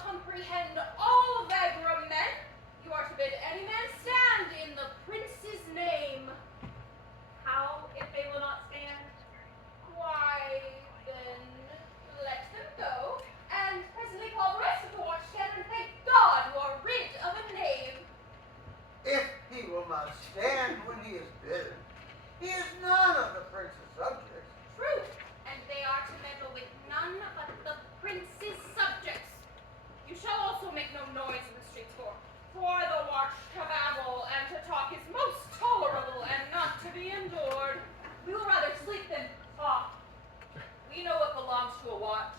not comprehend all vagrom men, you are to bid any man stand in the prince's name. How if they will not stand? Why, then, let them go, and presently call the rest of the watch together, and thank God you are rid of a knave. If he will not stand when he is bidden, he is none of the prince's subjects. True, and they are to meddle with none but the prince's subjects. You shall also make no noise in the streets, for the watch to babble and to talk is most tolerable and not to be endured. We will rather sleep than talk. We know what belongs to a watch.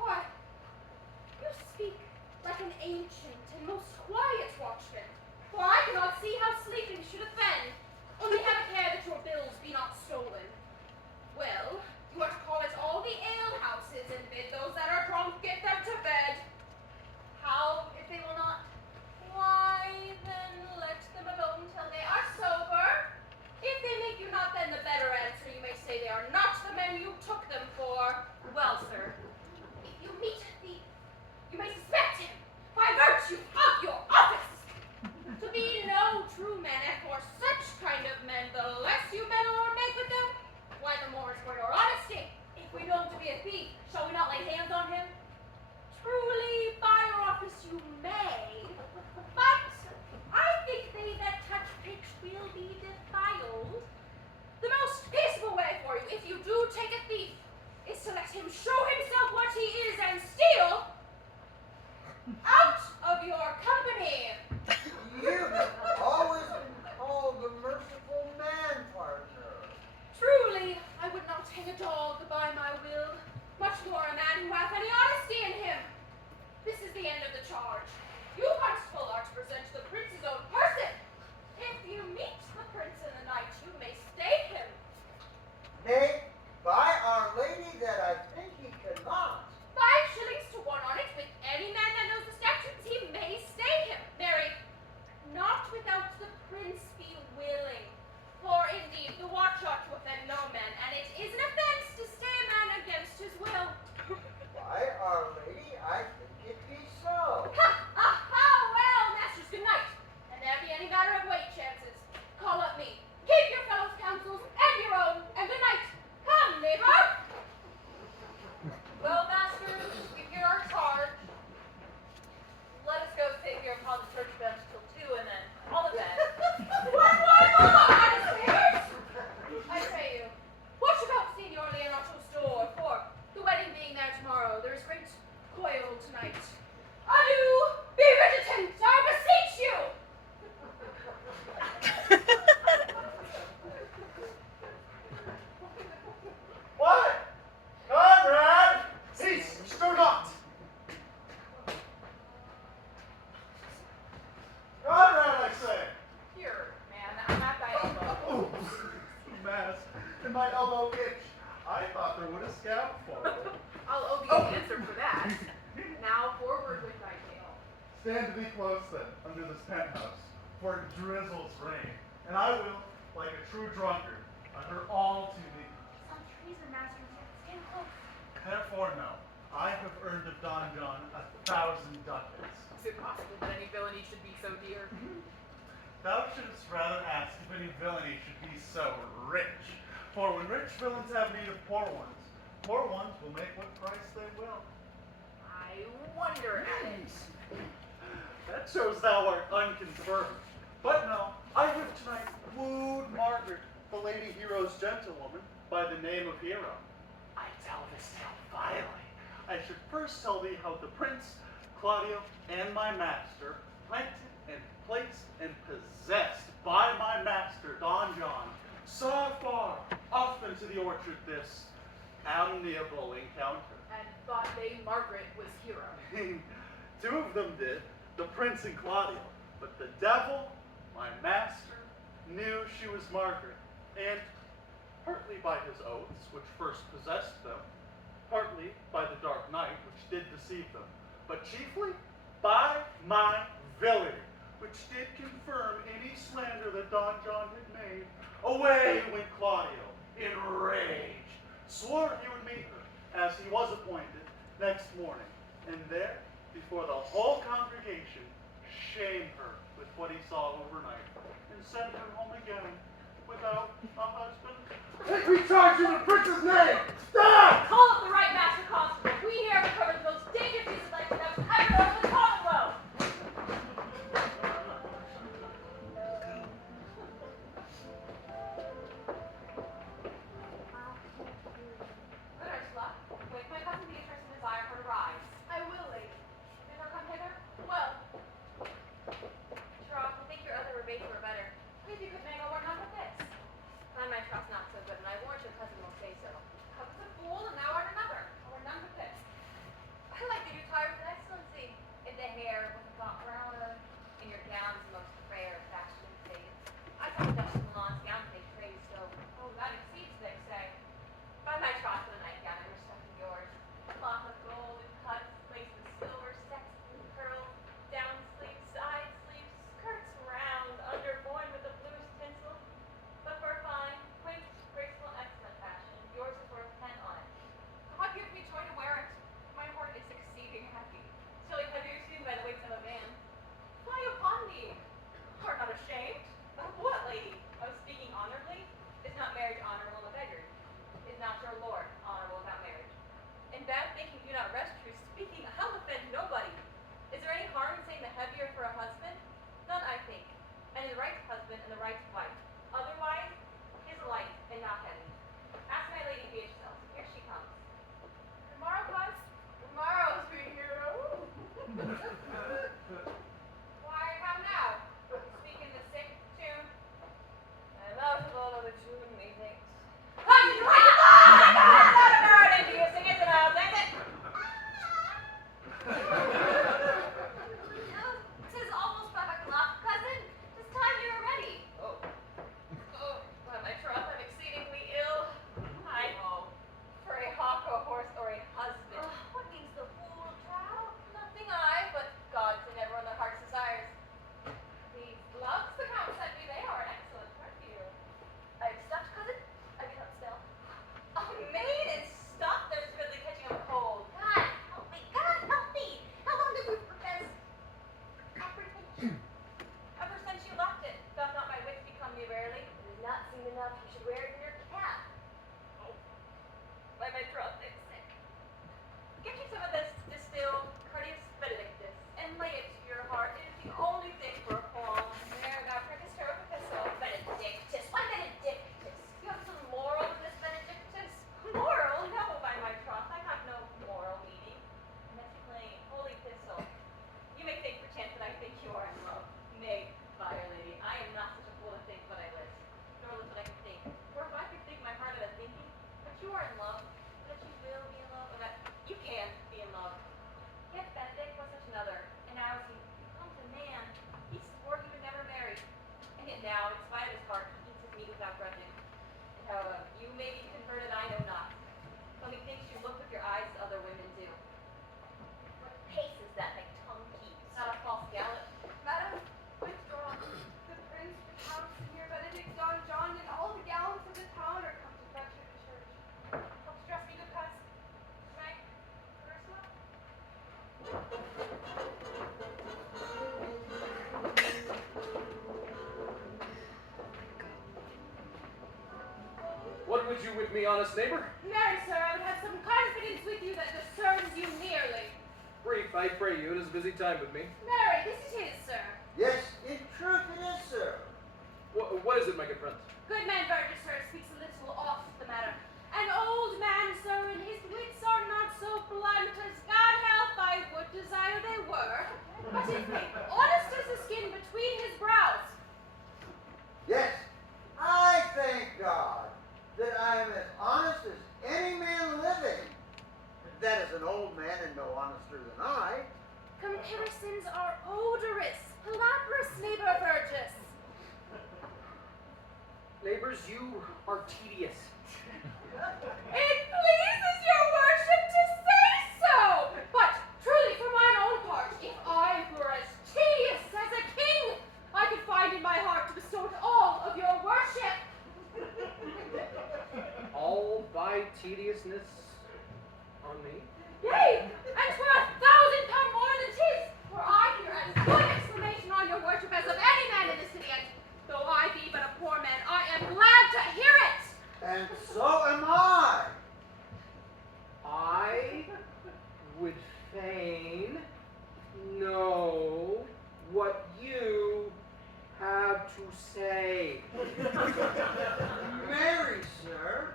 Why, you speak like an ancient and most quiet watchman, for I cannot see how sleeping should offend. Only have a care that your bills be not stolen. Well, you are to call at all the alehouses and bid those that are drunk get them to bed. How if they will not? Why, then let them alone till they are sober. If they make you not then the better answer, you may say they are not the men you took them for. Well, sir. If you meet a thief, you may suspect him by virtue of your office. To be no true man, and for such kind of men, the less you meddle or make with them, why the more is for your honesty. If we know him to be a thief, shall we not lay hands on him? Truly, by your office you may, but I think they that touch pitch will be defiled. The most peaceable way for you, if you do take a thief, is to let him show himself what he is and steal out of your company. You have always been called the merciful man, partner. Truly, I would not hang a dog by my will, much more a man who hath any honesty in him. This is the end of the charge. You, constable, are to present the prince's own person. If you meet the prince in the night, you may stake him. Nay, by Our Lady that I think he cannot. 5 shillings to 1 on it, with any man that knows the statutes, he may stake him. Marry, not without the prince be willing. For indeed, the watch ought to offend no man, and it is an offense to stay a man against his will. By Our Lady, I think it be so. Ha! Aha! Well, masters, good night. And there be any matter of weight chances, call up me. Keep your fellows' counsels and your own, and good night. Come, neighbor. Well, masters, we hear our charge. Let us go sit here upon the church bench till 2 and then on the bed. What more, honesters? I pray you, watch about Signor Leonato's door, for the wedding being there tomorrow, there is great coil tonight. Adieu! Be reticent, I beseech you! What? Conrad! Cease! Stir not! Conrad, I say! Here, man, I'm at thy elbow. Oh, mask, and my elbow itch. I thought there would a scalp for it. I'll owe thee an answer for that. Now forward with thy tale. Stand to thee close then, under this penthouse, for it drizzles rain, and I will, like a true drunkard, utter all to thee. Some treason, masters, yet stand close. Therefore know, I have earned of Don John 1,000 ducats. Is it possible that any villainy should be so dear? Thou shouldst rather ask if any villainy should be so rich. For when rich villains have need of poor ones will make what price they will. I wonder at it. That shows thou art unconfirmed. But no, I have tonight wooed Margaret, the lady Hero's gentlewoman, by the name of Hero. I tell this tale vilely. I should first tell thee how the prince, Claudio, and my master, planted and placed and possessed by my master, Don John, saw far off into the orchard this amiable encounter. And thought they Margaret was hero. 2 of them did, the prince and Claudio, but the devil, my master, knew she was Margaret, and partly by his oaths, which first possessed them, partly by the dark night, which did deceive them, but chiefly by my villainy, which did confirm any slander that Don John had made. Away went Claudio, enraged, swore he would meet her, as he was appointed, next morning, and there before the whole congregation, shame her with what he saw overnight, and send her home again without a husband? Let me charge you in the prince's name! Stop! Call up the right master constable. We here have recovered the most dangerous piece of life that was ever known in the Commonwealth. Good, Ursula. Wake my cousin Beatrice and desire her to rise. I will, lady. Bid her come hither. Well, Troth, I think your other rebate were better. If you could mangle were none but this. Find my trust not so good, and I warrant your cousin will say so. Cousin's a fool, and thou art another. Or none but this. I like that you tire with excellency. If the hair was a thought browner, and your gown is most rare fashion and fade. I thought Dutch Milan's gown they praise so. Oh, that exceeds, they say. Find my troth for the nightgown, and respecting yours. Cloth of gold and cuts, lace with silver, sets and pearls, down sleeves, side sleeves, skirts round, underborne with the bluest tinsel. But for a fine, quaint, graceful, excellent fashion, yours is worth 10 on it. God give me joy to wear it. My heart is exceeding happy. Still heavier soon by the weight of a man. Fly upon thee. Art not ashamed? Of what, lady? Of speaking honorably? Is not marriage honorable in a beggar? Is not your lord honorable without marriage? In bad thinking do not rest true speaking, I'll offend nobody. Is there any harm in saying the heavier for a husband? None, I think. And the right husband and the right wife. Otherwise, he is light and not heavy. Ask my lady Beatrice. Here she comes. tomorrow, cuz. Tomorrow's be hero. Why, how now? Speak in the sick tune. I'm out of all of the tune, methinks. Come, do you sing it and I'll dance it? Tis almost perfect enough, cousin. 'Tis time you were ready. Oh, by my troth, I'm exceedingly ill. I know. For a hawk, a horse, or a husband. What means the fool, child? Nothing I, but God's in everyone the heart's desires. These gloves the Count sent me, they are an excellent perfume. I've stuffed, cousin. I get up still. A maid in stuff? There's really catching a cold. God help me! God help me! How long did you profess apprehension? Ever since you left it, doth not my wits become me rarely? It does not seem enough you should wear it in your cap. Oh, by my troth, I'm sick. Get you some of this distilled courteous benedictus, and lay it to your heart. It is the only thing for a qualm. There, thou printest her with epistle. Benedictus! Why benedictus? You have some moral in this benedictus? Moral? No, by my troth, I have no moral meaning. And that's plain, holy epistle. You may think perchance that I think you are in love. Nay, fire lady, I am not such a fool to think what I list, nor list what I can think. For if I could think my heart out of thinking, that you are in love, that you will be in love, or that you can be in love. Yet Benedict was such another, and now as he becomes a man, he swore he would never marry. And yet now, in spite of his heart, he eats his meat without grudging. And how you may be converted, I know not. But methinks you look with your eyes as other women do. What pace is that my tongue keeps? Not a false gallop. Madam, withdraw. The prince, the count, Senior Benedict, Don John, and all the gallants of the town are come to fetch her to church. Help to dress me, good cuz. Right, Ursula? What would you with me, honest neighbor? Marry, sir, I would have some confidence with you that discerns you nearly. Brief, I pray you. It is a busy time with me. Marry, this is his, sir. Yes, in truth it is, sir. What is it, my good friend? Good man Burgess, sir, speaks a little off the matter. An old man, sir, and his wits are not so blunt as God help I would desire they were. But is they honest as the skin between his brows. Yes, I thank God that I am as honest as any man living. That is an old man and no honester than I. Comparisons are odorous, palabrous, neighbor Burgess. Neighbors, you are tedious. It pleases your worship to say so. But truly, for mine own part, if I were as tedious as a king, I could find in my heart to bestow it all of your worship. All thy tediousness on me? Yea, and 'twere £1,000 more than And so am I. I would fain know what you have to say. Mary, sir,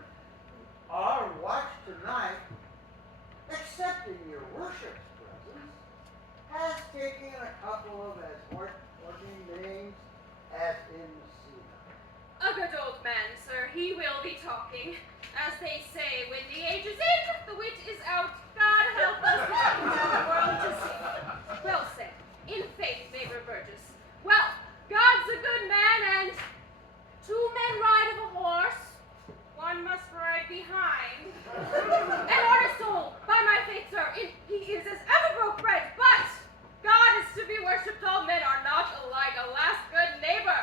our watch tonight, accepting your worship's presence, has taken a couple of as heart-warming names as in Cena. A good old man, sir. He will be talking. As they say, when the age is in, the wit is out. God help us to the world to see. Well said. In faith, neighbor Burgess. Well, God's a good man, and two men ride of a horse. One must ride behind. And honest soul, by my faith, sir, he is as ever broke bread, but God is to be worshipped. All men are not alike. Alas, good neighbor.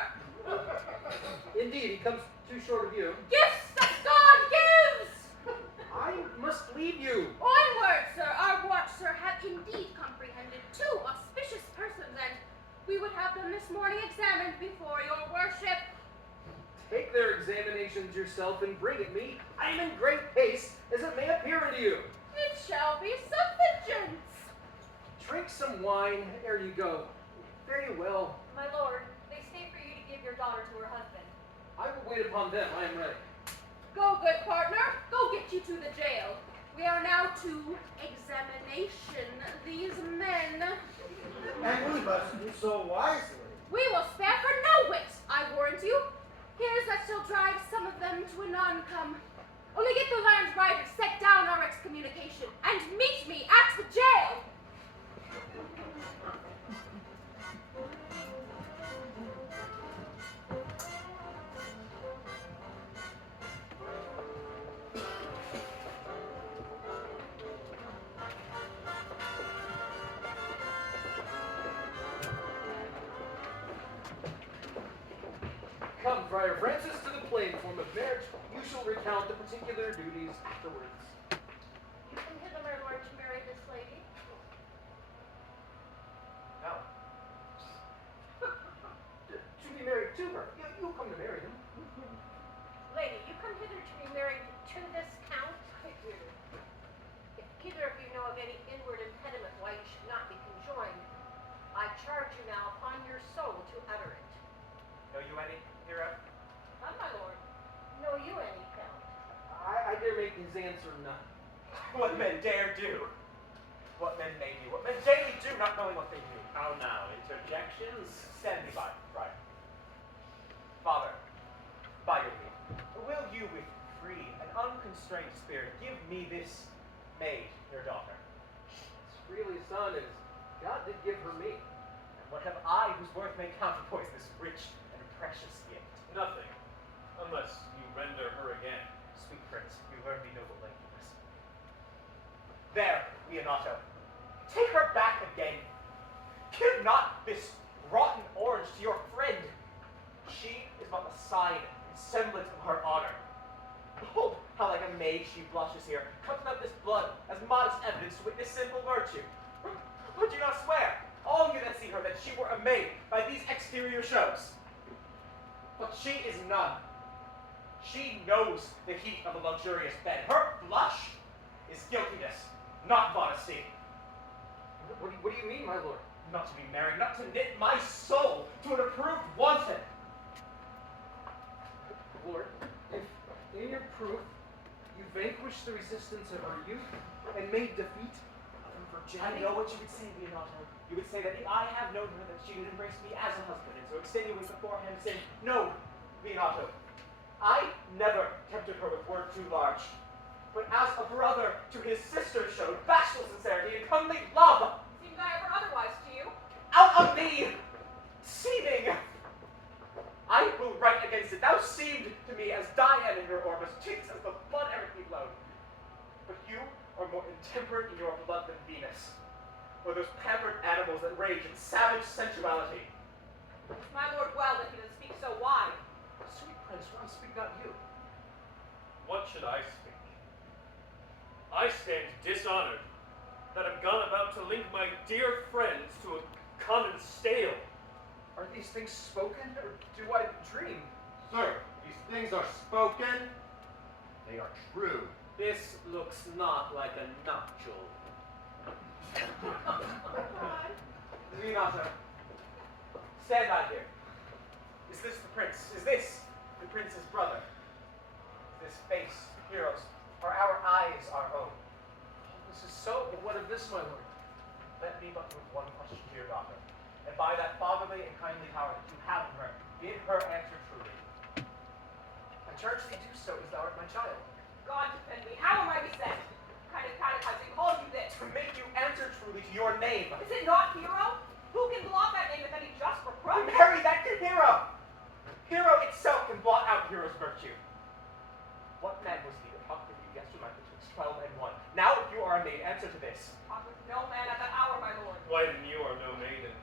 Indeed, he comes too short of you. Gifts that God gives! I must leave you. Onward, sir. Our watch, sir, have indeed comprehended two auspicious persons, and we would have them this morning examined before your worship. Take their examinations yourself and bring it me. I am in great haste, as it may appear unto you. It shall be sufficient. Drink some wine ere you go. Very well. My lord, they stay for you to give your daughter to her husband. I will wait upon them. I am ready. Go, good partner. Go get you to the jail. We are now to examination these men. And we must do so wisely. We will spare for no wit, I warrant you. Here's that shall drive some of them to a non-come. Only get the land right and set down our excommunication, and meet me at the jail. Come, Friar Francis, to the plain form of marriage. You shall recount the particular duties afterwards. You come hither, my lord, to marry this lady. No. To be married to her. You'll come to marry him. Lady, you come hither to be married to this count? If either of you know of any inward impediment why you should not be conjoined, I charge you now upon your soul to utter it. Know you any, hero? None, my lord. Know you any, count? I dare make his answer none. What men dare do? What men may do? What men daily do, not knowing what they do? How now? Interjections? Stand me by, right. Father, by your leave, will you with free and unconstrained spirit give me this maid, your daughter? As freely, son, as God did give her me. And what have I whose worth may counterpoise this rich and precious gift? Nothing, unless you render her again. Sweet prince, you learn me noble lakeliness. There, Leonato, take her back again. Give not this rotten orange to your friend. She is but the sign and semblance of her honor. Behold how like a maid she blushes here, comes up this blood as modest evidence to witness simple virtue. Would you not swear, all you that see her, that she were a maid by these exterior shows? But she is none. She knows the heat of a luxurious bed. Her blush is guiltiness, not modesty. What do you mean, my lord? Not to be married, not to knit my soul to an approved wanton. Lord, if in your proof you vanquished the resistance of her youth and made defeat of her I virginity, know what you would say, Leonato. You would say that if I have known her, that she would embrace me as a husband, and so extenuate beforehand, saying, no, Leonato, I never tempted her with word too large, but as a brother to his sister showed bashful sincerity and comely love. Seemed I ever otherwise to you? Out of thee, seeming! I will write against it. Thou seemed to me as Diana in her orbis, cheeks as the blood everything flowed. But you are more intemperate in your blood than Venus, or those pampered animals that rage in savage sensuality. It's my lord well that he does speak so wide. sweet prince, why speak not you? What should I speak? I stand dishonored that I'm gone about to link my dear friends to a common stale. Are these things spoken, or do I dream? Sir, these things are spoken They are true. This looks not like a nuptial. Leonardo, stand out here. Is this the prince? Is this the prince's brother? This face, heroes, are our eyes our own? This is so, but what of this, my lord? Let me but put one question to your daughter, and by that fatherly and kindly power that you have in her, bid her answer truly. I charge thee do so as thou art my child. God defend me. How am I beset? What kind of catechizing calls you this? To make you answer truly to your name. Is it not Hero? Who can blot that name with any just reproach? Marry that to Hero! Hero itself can blot out Hero's virtue. What man was he that talked with you yesterday betwixt 12 and 1? Now if you are a maid, answer to this. Talk with no man at that hour, my lord. Why then you are no maiden.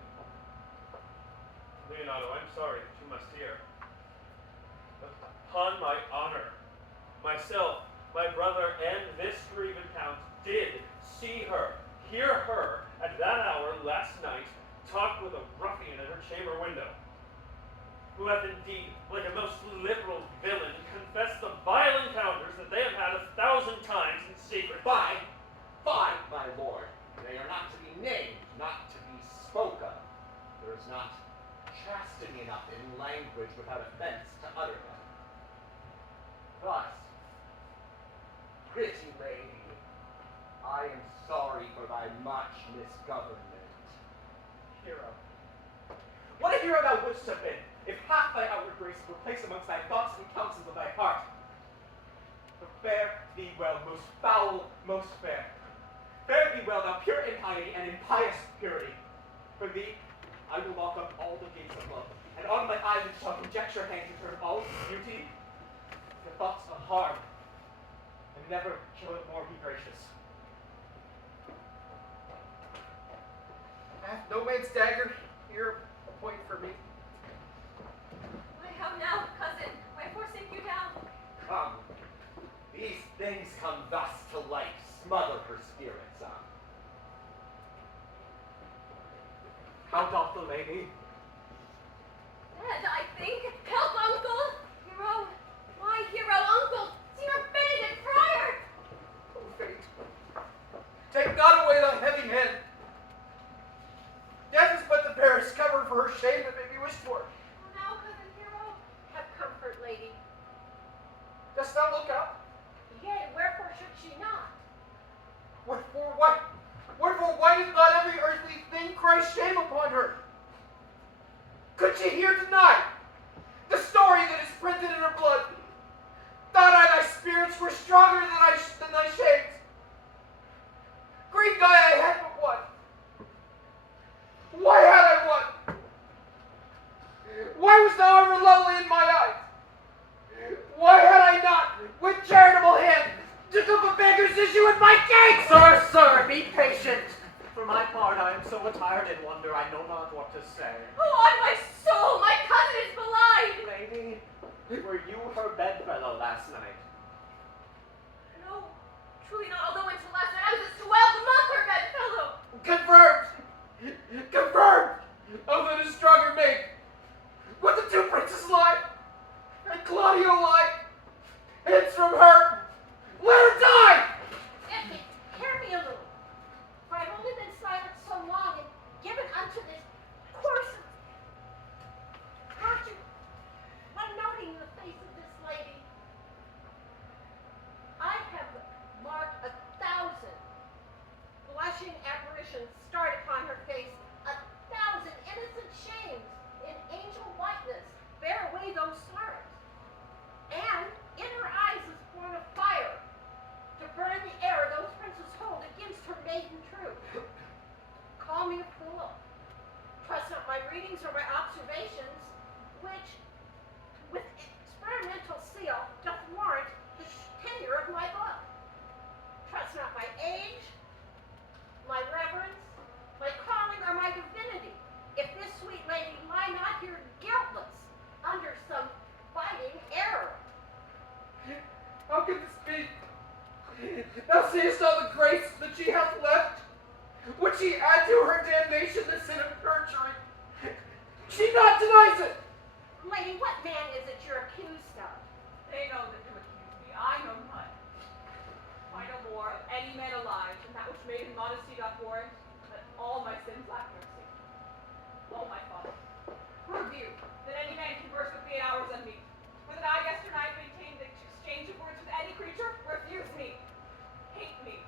Leonardo, I'm sorry that you must hear. But upon my honor, myself, my brother, and this Greven Count did see her, hear her, at that hour last night, talk with a ruffian at her chamber window, who hath indeed, like a most liberal villain, confessed the vile encounters that they have had 1,000 times in secret. Fine, fine, my lord. They are not to be named, not to be spoke of. There is not chastity enough in language without offense to utter them. Thus, pretty lady, I am sorry for thy much misgovernment. Hero. What a hero thou wouldst have been, if half thy outward graces were placed amongst thy thoughts and counsels of thy heart. But fare thee well, most foul, most fair. Fare thee well, thou pure in piety and in pious purity. For thee, I will lock up all the gates of love, and on my eyelids shall conjecture hang to turn all beauty to thoughts of harm, and never shall it more be gracious. Hath no man's dagger here a point for me? Why, how now, cousin? Wherefore sink you down? Come, these things come thus to life. Smother her spirit some. How doth the lady? Dead, I think. Help, uncle! Hero! My hero, uncle! Senior Benedict Friar! O fate, take not away thy heavy hand. Death is but the barest cover for her shame that may be wished for. Now, cousin Hero, have comfort, lady. Dost thou look up? Yea, wherefore should she not? Wherefore, why does not every earthly thing cry shame upon her? Could she hear tonight the story that is printed in her blood? Thought I thy spirits were stronger than thy shames. Great guy I had but one. Why had I one? Why was thou ever lovely in my eyes? Why had I not, with charitable hand, took up a beggar's issue at my gate? Sir, be patient. For my part, I am so attired in wonder, I know not what to say. Oh, on my soul, my cousin is belied! Lady, were you her bedfellow last night? No, truly not, although until last night I was a 12-month her bedfellow! Confirmed! Confirmed! Although the stronger maid. Would the two princes lie? And Claudio lie? Hence from her. Let her die! Effie, hear me a little. For I've only been silent so long and given unto this course of conscience, one noting the face of this lady. I have marked 1,000 blushing apparitions start upon her face, 1,000 innocent shames in angel whiteness bear away those sorrows. And in her eyes is born a fire to burn the air those princes hold against her maiden truth. Call me a fool. Trust not my readings or my observations, which, with experimental seal, doth warrant the tenure of my book. Trust not my age, my reverence, my calling, or my divinity, if this sweet lady lie not here guiltless under some biting error. How can this be? Thou seest all the grace that she hath left. Would she add to her damnation the sin of perjury? She not denies it. Lady, what man is it you're accused of? They know that to accuse me, I know not. more of any man alive than that which maiden modesty doth warrant, that all my sins lack mercy. O my father, prove you that any man converse with me in hours unmeet, for that I yesternight maintained the exchange of words with any creature, refuse me, hate me,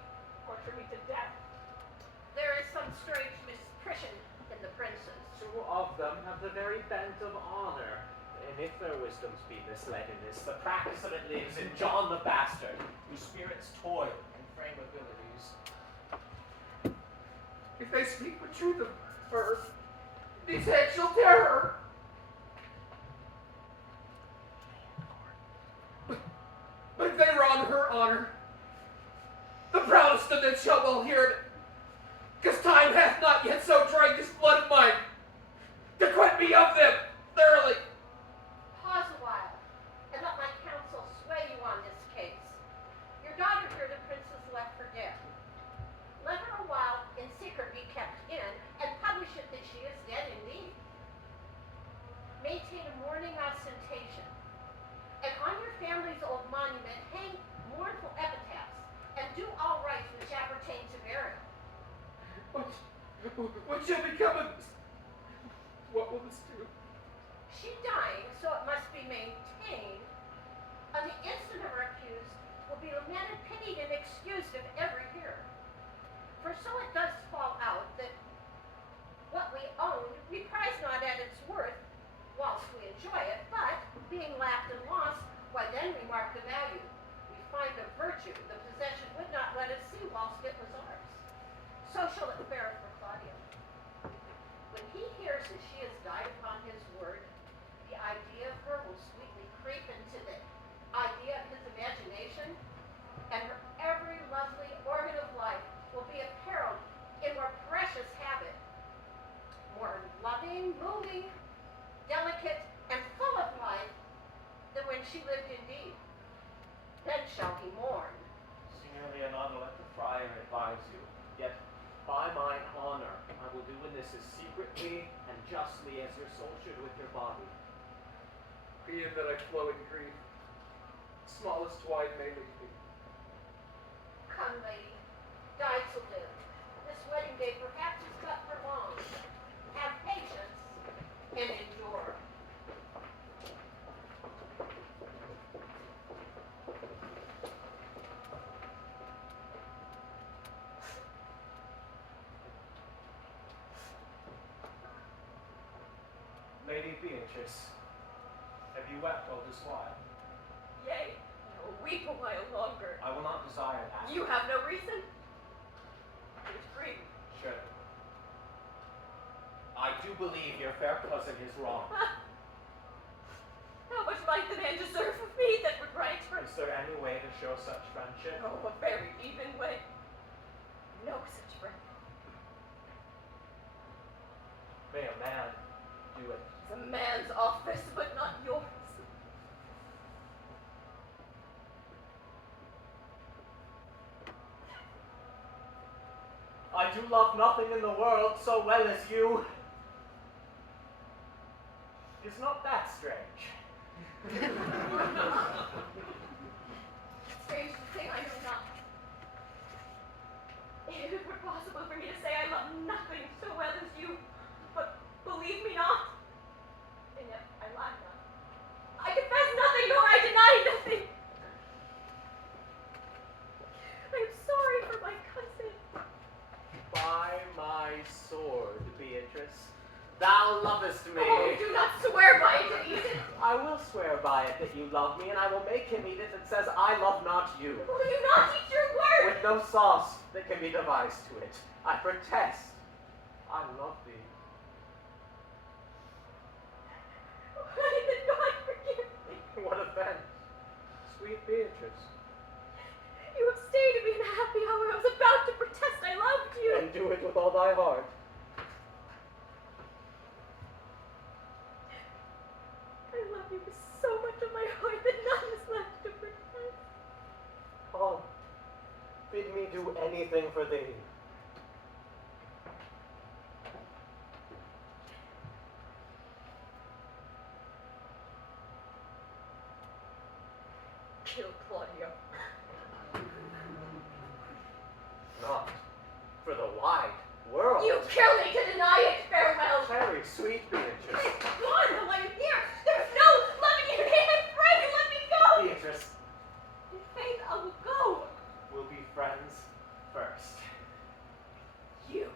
torture me to death. There is some strange misprision in the princes. Two of them have the very bent of honor, and if their wisdoms be misled in this, the practice of it lives in John the Bastard, whose spirits toil and frame abilities. If they speak the truth of her, these heads shall tear her. But if they wrong her honor, the proudest of them shall well hear it, 'cause time hath not yet so drank this blood of mine to quit me of them thoroughly. Pause a while, and let my counsel sway you on this case. Your daughter here, the princess, left for dead. Let her a while in secret be kept in, and publish it that she is dead indeed. Maintain a mourning ostentation, and on your family's old monument hang mournful epitaphs, and do all rites which appertain to burial. What shall become of this? What will this do? She dying, so it must be maintained, on the instant of her accused, will be lamented, pitied, and excused of every hearer. For so it does fall out that what we own we prize not at its worth whilst we enjoy it, but being lapped and lost, why then we mark the value. We find the virtue the possession would not let us see whilst it was ours. So shall it fare for Claudio. When he hears that she has died upon his word, the idea of her will sweetly creep into the idea of his imagination, and her every lovely organ of life will be apparelled in more precious habit, more loving, moving, delicate, and full of life than when she lived indeed. Then shall he mourn. Signor Leonardo, let the friar advise you. Yet, by mine honor, I will do in this as secretly and justly as your soul should with your body. Be it that I flow in grief, smallest wide may leave me. Come, lady, die to live. This wedding day perhaps is but for long. Have patience and endure. Lady Beatrice, have you wept all this while? Yea, I will weep a while longer. I will not desire that. You have no reason? It is free. Surely. I do believe your fair cousin is wrong. How much might the man deserve of me that would right her? Is there any way to show such friendship? Oh, a very even way. No such friend. May a man do it. It's a man's office, but not yours. I do love nothing in the world so well as you. Is not that strange? Strange to say, I know not. If it were possible for me to say I love nothing so well as you, but believe me not, and yet I lie not. I confess nothing, nor I deny nothing. I am sorry for my cousin. By my sword, Beatrice, thou lovest me. Oh, do not swear by it and eat it. I will swear by it that you love me, and I will make him eat it that says I love not you. Will you not eat your word? With no sauce that can be devised to it. I protest I love thee. Why did God forgive me? What offense, sweet Beatrice. You have stayed to me in a happy hour. I was about to protest I loved you. And do it with all thy heart. I love you with so much of my heart that none is left to protest. Come, bid me do anything for thee. Kill Claudio. for the wide world. You kill me to deny it. Farewell. Very sweet, Beatrice. It's gone while I'm here. There's no love in your name. I pray you let me go. Beatrice, In faith, I will go. we'll be friends first. You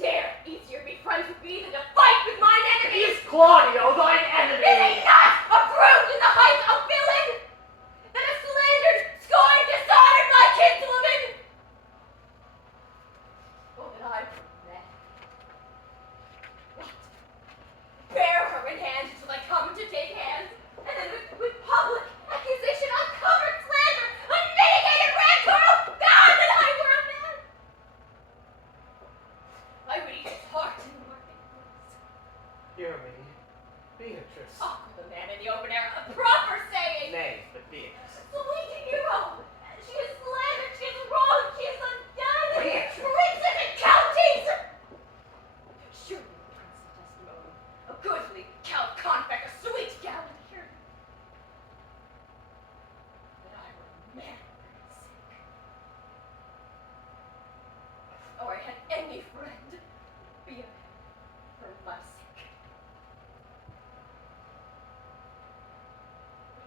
dare easier be friends with me than to fight with mine enemies. Is Claudio thine Is enemy? he not a brute in the height of villain that has slandered, scorned, dishonored my kinswoman? Oh, that I were mad. What? Bear her in hand until I come to take hands, and then with public accusation, uncovered slander, unmitigated rancor, oh God, that I were a man! I would eat his heart in the marketplace. Hear me, Beatrice. Oh, the man in the open air, a proper saying! Nay, but Beatrice. Sweet hero! She is slandered, she is wronged, she is undone! Beatrice! Princes and counties! Surely the princely testimony, a goodly count confect, a sweet gallant here. That I were a man for his sake. Or I had any friend, be a man for my sake.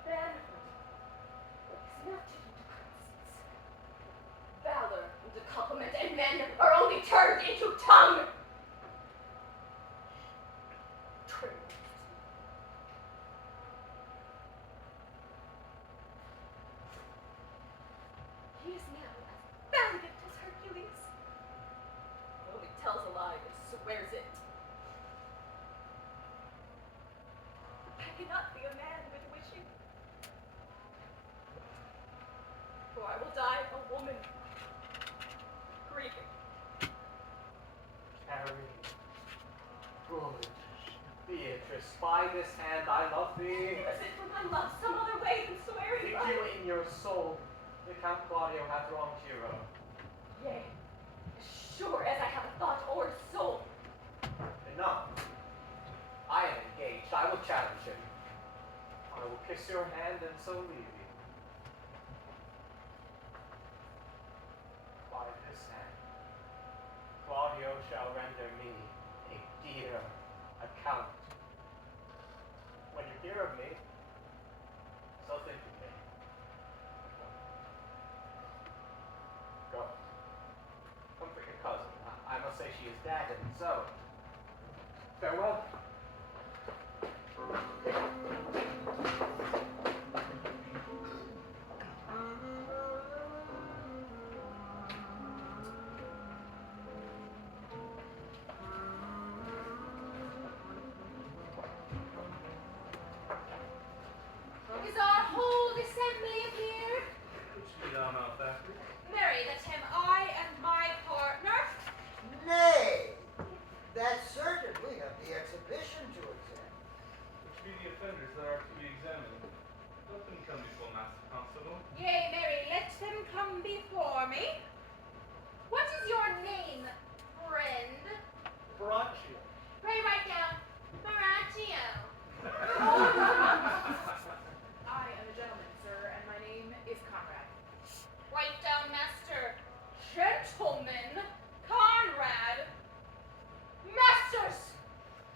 Manhood is not to do to princes. Valor and to compliment and men are only turned into tongue. Traitors. He is now as valiant as Hercules. Though he tells a lie and swears it. I cannot be a man with wishing. For I will die a woman, grieving. Carry, good Beatrice, by this hand I love thee. Was it for my love some other way than swearing Think by? you in your soul the Count Claudio hath wronged Hero? Yea, as sure as I have a thought or a soul. Enough. I am engaged. I will challenge him. I will kiss your hand and so leave you. By this hand, Claudio shall render me a dear account. When you hear of me, so think of me. Go. Comfort your cousin. I must say she is dead, and so. Farewell. Is our whole assembly here? Which be thou not factor? Marry, that him I and my partner. Nay, that's certain. We have the exhibition to examine. Which be the offenders that are to be examined? Let them come before Master Constable. Yea, Mary, let them come before me. What is your name, friend? Braccio. Pray write down Maraccio. I am a gentleman, sir, and my name is Conrad. Write down Master Gentleman Conrad. Masters,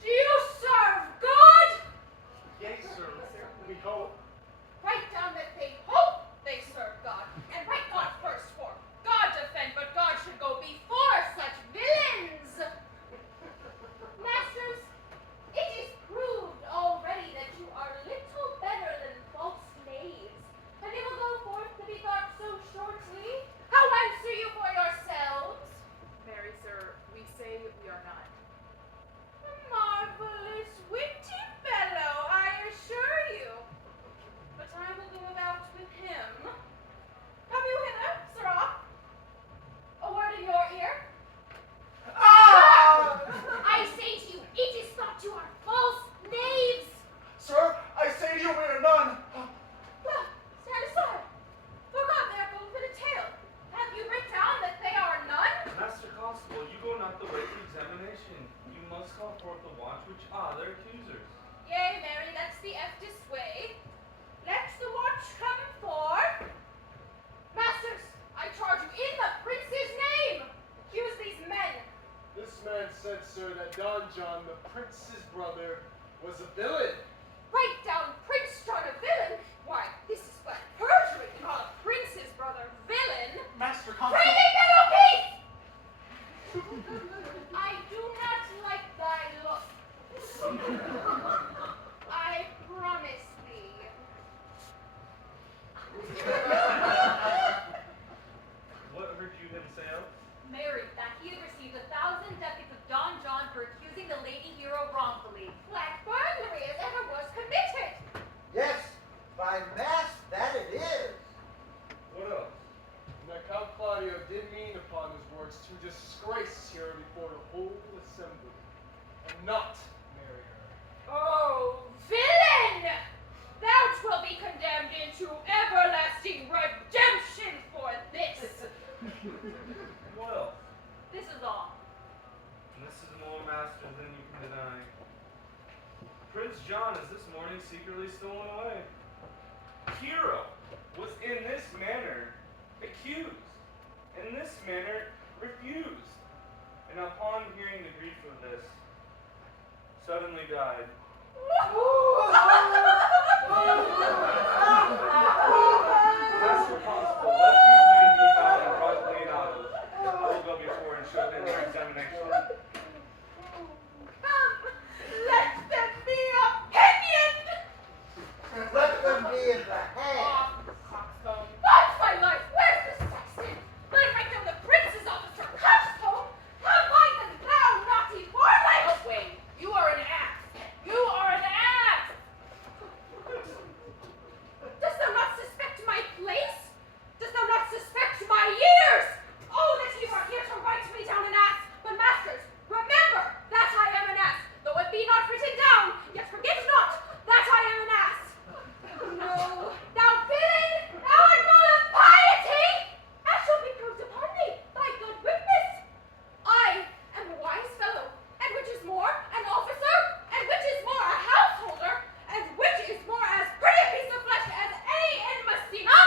do you serve God? Yes, sir. We hope. Write down that they hope they serve God. And write God first, for God defend, but God should go before such villains. Masters, it is proved already that you are little better than false slaves, and they will go forth to be got so shortly. How answer you for yourselves? Marry, sir, we say we are not. A marvelous witty fellow, I assure you. But I will go about with him. Come you hither, sirrah. A word in your ear. I say to you, it is thought you are false knaves. Sir, I say to you, we are none. Well, stand aside. For God, they are both in a tale. Have you writ down that they are none? Master Constable, you go not the way to examination. You must call forth the watch which are their accusers. Yea, Mary, that's the eftest way. Let the watch come forth. Masters, I charge you in the prince's name. Accuse these man said, sir, that Don John, the prince's brother, was a villain. Write down Prince John a villain? Why, this is but perjury to call a prince's brother villain. Master Pray Constable. me, fellow peace! I do not like thy look. I promise thee. What heard you him say else? Married that he had received 1,000 ducats of Don John for accusing the lady hero wrongfully. Black burglary as ever was committed. Yes, by mass that it is. What else? And that Count Claudio did mean upon his words to disgrace her before the whole assembly, and not marry her. Oh, villain! Thou wilt be condemned into everlasting redemption for this. What else? This is all. And this is more, master, than you can deny. Prince John is this morning secretly stolen away. Hero was in this manner accused, and in this manner refused, and upon hearing the grief of this, suddenly died. Master Constable, let these men be found and brought to lead out. I will go before and show them their examination. Come, let them be opinioned! Let them be in the hand. Coxcomb. But my life, where's the sexton? Let him write down the prince's officer, Coxcomb. Come find them, thou naughty warlike! Away! You are an ass! You are an ass! Dost thou not suspect my place? Dost thou not suspect my years? Oh, that ye were here to write me down an ass! But masters, remember that I am an ass. Though it be not written down, yet forget not that I am an ass. No, thou villain, thou art full of piety! That shall be proved upon thee by good witness. I am a wise fellow, and which is more, an officer, and which is more, a householder, and which is more, as pretty a piece of flesh as any in Messina.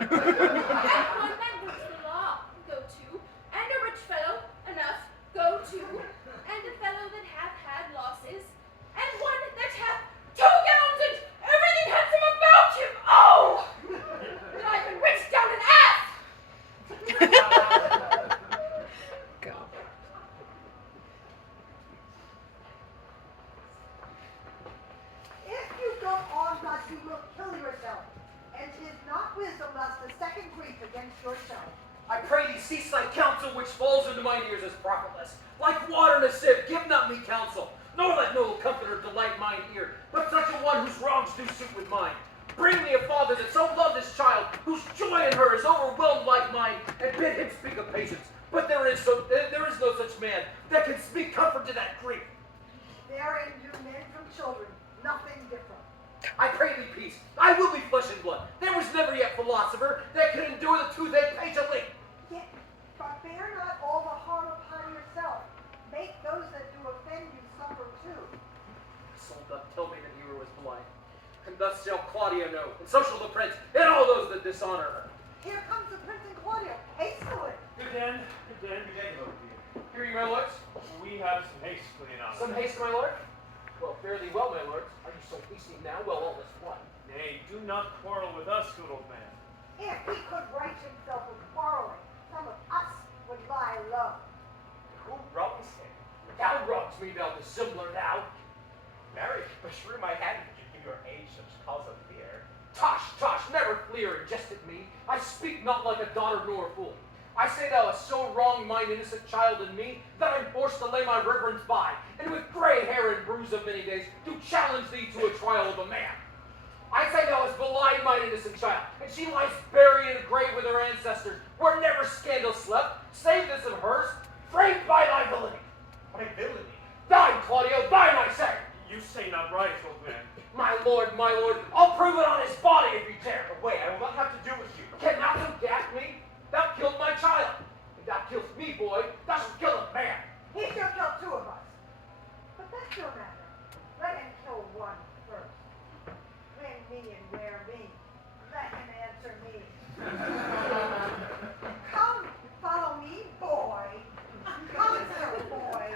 And one man which the law go to, and a rich fellow enough go to, and a fellow that hath had losses, and one that hath 2 gowns and everything handsome about him. Oh, that I can witch down an ass. If you go on thus, you will kill yourself, and 'tis not wisdom thus the second grief against yourself. I pray thee cease thy counsel which falls into mine ears as profitless. Like water in a sieve, give not me counsel, nor let no comforter delight mine ear, but such a one whose wrongs do suit with mine. Bring me a father that so loved his child, whose joy in her is overwhelmed like mine, and bid him speak of patience. But there is no such man that can speak comfort to that grief. Therein do men from children, nothing different. I pray thee peace. I will be flesh and blood. There was never yet philosopher that could endure the toothache patiently. Yet, but bear not all the harm upon yourself. Make those that do offend you suffer too. Soul doth tell me that Hero was blind, and thus shall Claudio know, and so shall the prince, and all those that dishonor her. Here comes the prince and Claudio. Haste away. Good den, good den, good den, both of you. Hear ye, my lords? We have some haste, Leonardo. Some haste, my lord? Well, fare thee well, my lords. Are you so hasty now? Well, all is one. Nay, do not quarrel with us, good old man. If he could right himself with quarreling, some of us would lie low. Who wrongs him? Thou wrongs me, thou dissembler, thou. Marry, beshrew my hand if you give your age such cause of fear. Tosh, tosh, never fleer and jest at me. I speak not like a dotard nor a fool. I say thou hast so wronged mine innocent child and me, that I'm forced to lay my reverence by, and with gray hair and bruise of many days, do challenge thee to a trial of a man. I say thou hast belied mine innocent child, and she lies buried in a grave with her ancestors, where never scandal slept, save this of hers, framed by thy villainy. My villainy. Thine, Claudio, thine, I say. You say not right, old man. My lord, I'll prove it on his body if you dare. Away, I will not have to do with you. Can thou so gas me? Thou killed my child. If thou killest me, boy, thou shalt kill a man. He shall kill 2 of us. But that's no matter. Let him kill one first. When me and where me. Let him answer me. Come, follow me, boy. Come, sir, boy.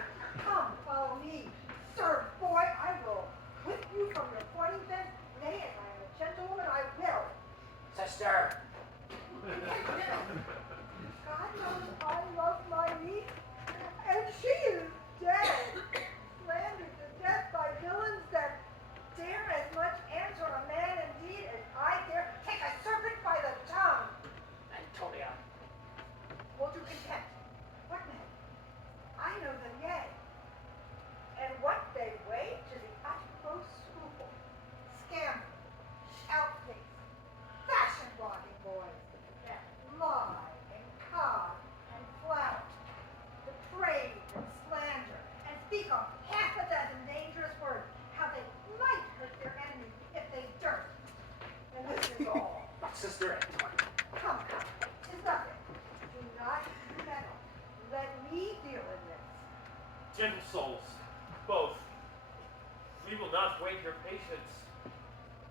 not wait your patience.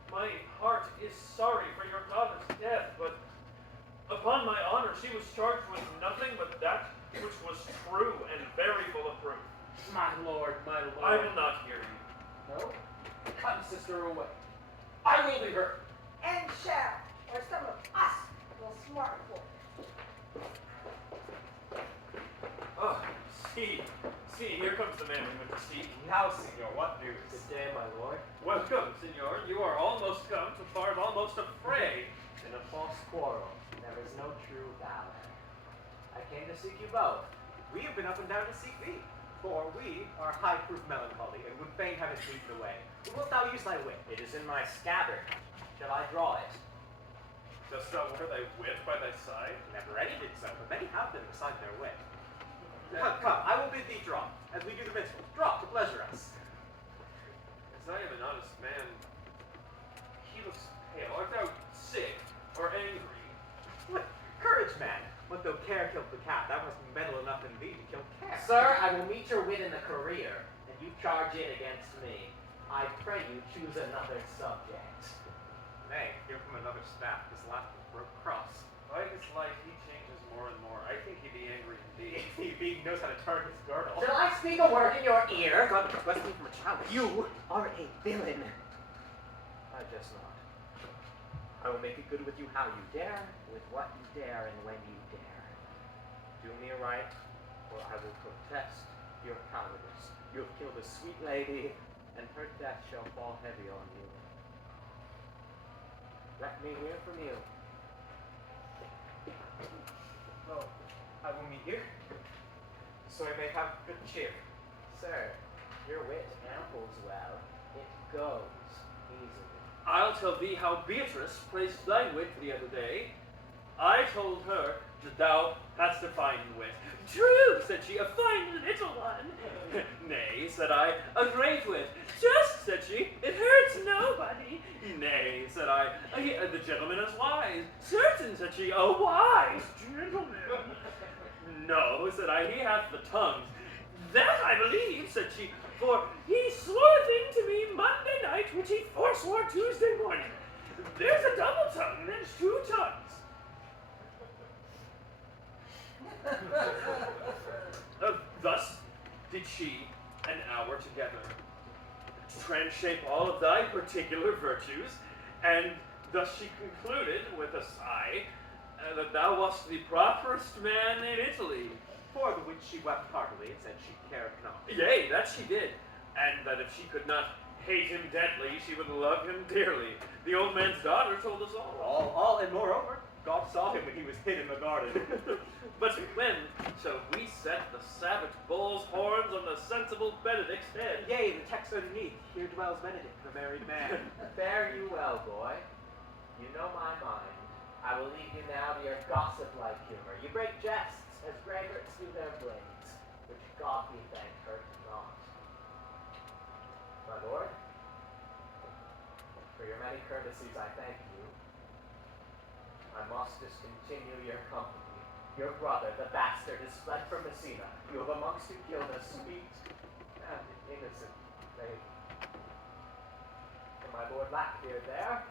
My heart is sorry for your daughter's death, but upon my honor, she was charged with nothing but that which was true and very full of proof. My lord, my lord. I will not hear you. No? Come, sister, away. I will be heard. And shall, or some of us will smart for it. Oh, see, here comes the man we went to seek. Now, senor, what news? Good day, my lord. Welcome, senor. You are almost come to part of almost a fray. In a false quarrel, there is no true valor. I came to seek you both. We have been up and down to seek thee. For we are high-proof melancholy, and would fain have it beaten away. Wilt thou use thy wit? It is in my scabbard. Shall I draw it? Dost thou wear thy wit by thy side? Never any did so, but many have them beside their wit. Come, I will bid thee draw, as we do the minstrel. Draw to pleasure us. As I am an honest man, he looks pale. Art thou sick or angry? What? Courage, man. What though care killed the cat? Thou hast metal enough in thee to kill care. Sir, I will meet your wit in the career, and you charge in against me. I pray you choose another subject. Nay, here from another staff, this last broke cross. By his life, he changes more and more. I think he be angry indeed. He knows how to turn his girdle. Shall I speak a word in your ear? God request me from a challenge. You are a villain. I just not. I will make it good with you how you dare, with what you dare, and when you dare. Do me right, or I will protest your cowardice. You have killed a sweet lady, and her death shall fall heavy on you. Let me hear from you. Oh, I will meet you, so I may have good cheer. Sir, your wit amples well. It goes easily. I'll tell thee how Beatrice placed thy wit the other day. I told her that thou hast a fine wit. True, said she, a fine little one. Nay, said I, a great wit. Just, said she, it hurts nobody. Nay, said I, the gentleman is wise. Certain, said she, a wise gentleman. No, said I, he hath the tongues. That I believe, said she, for he swore a thing to me Monday night, which he forswore Tuesday morning. There's a double tongue, there's two tongues. Thus did she, an hour together, transhape all of thy particular virtues, and thus she concluded with a sigh that thou wast the properest man in Italy. For the which she wept heartily, and said she cared not. Yea, that she did, and that if she could not hate him deadly, she would love him dearly. The old man's daughter told us all. And moreover, God saw him when he was hid in the garden. But when shall we set the savage bull's horns on the sensible Benedict's head? Yea, the text underneath, here dwells Benedict, the married man. Fare you well, boy. You know my mind. I will leave you now to your gossip-like humor. You break jests as braggarts do their blades, which God be thanked hurt not. My lord, for your many courtesies I thank you. I must discontinue your company. Your brother, the bastard, is fled from Messina. You have amongst you killed a sweet and innocent lady. And my lord Blackbeard there,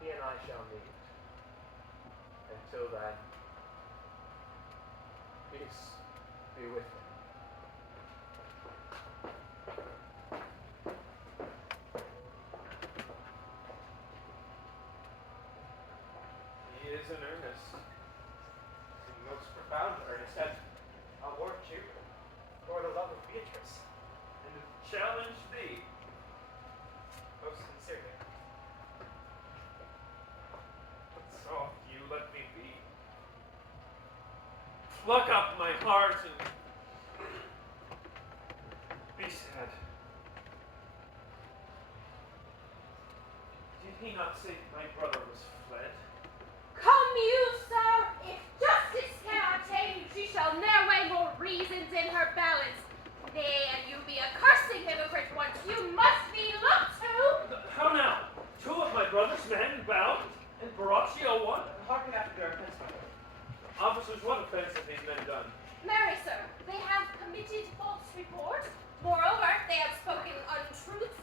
he and I shall meet. Until then, peace be with him. He is in earnest. The most profound earnest, and I'll warrant you, for the love of Beatrice. And challenge thee. Most sincerely. Soft, you let me be. Pluck up my heart and be sad. Did he not say my brother was fled? Come you, sir, if justice cannot tame, she shall ne'er weigh more reasons in her balance. Nay, and you be a cursing hypocrite once, you must be looked to. How now? Two of my brother's men bound, and Borachio one? Hearken after their offense, my lord. Officers, what offense have these men done? Marry, sir, they have committed false report. Moreover, they have spoken untruths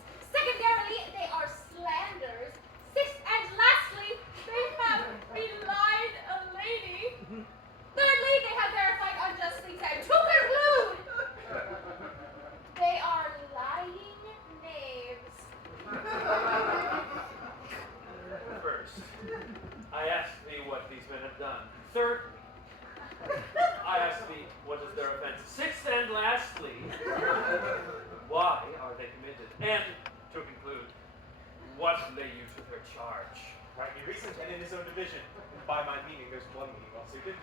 charge. Rightly reasoned and in his own division. And by my meaning, there's one meaning well suited.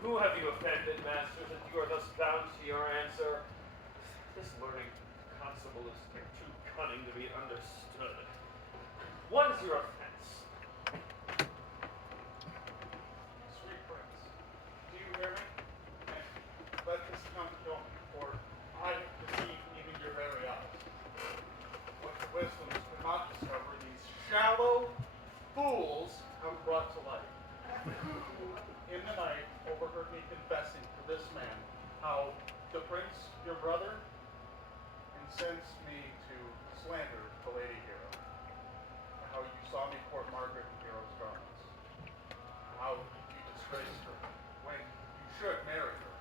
Who have you offended, masters, that you are thus bound to your answer? This learning constable is too cunning to be understood. What is your offense? Sweet prince, do you hear me? And let this come kill me, for I have deceived even your very eyes. What the wisdoms could not discover, these shallow fools have brought to light. In the night, overheard me confessing to this man how the prince, your brother, incensed me to slander the lady hero. How you saw me court Margaret in hero's garments. How you disgraced her when you should marry her.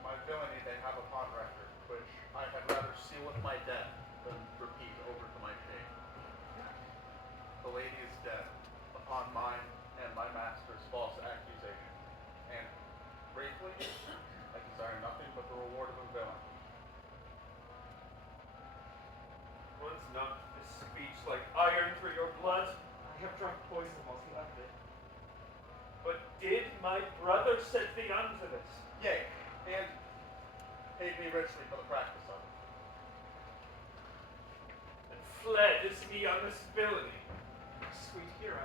My villainy they have upon record, which I had rather seal with my death than repeat over to my shame. The lady is dead upon mine and my master's false accusation. And briefly, I desire nothing but the reward of a villain. Was not this speech like iron through your blood? I have drunk poison whilst he left it. But did my brother set thee unto this? Yea, and paid me richly for the practice of it. And fled is he on this villainy? Sweet hero.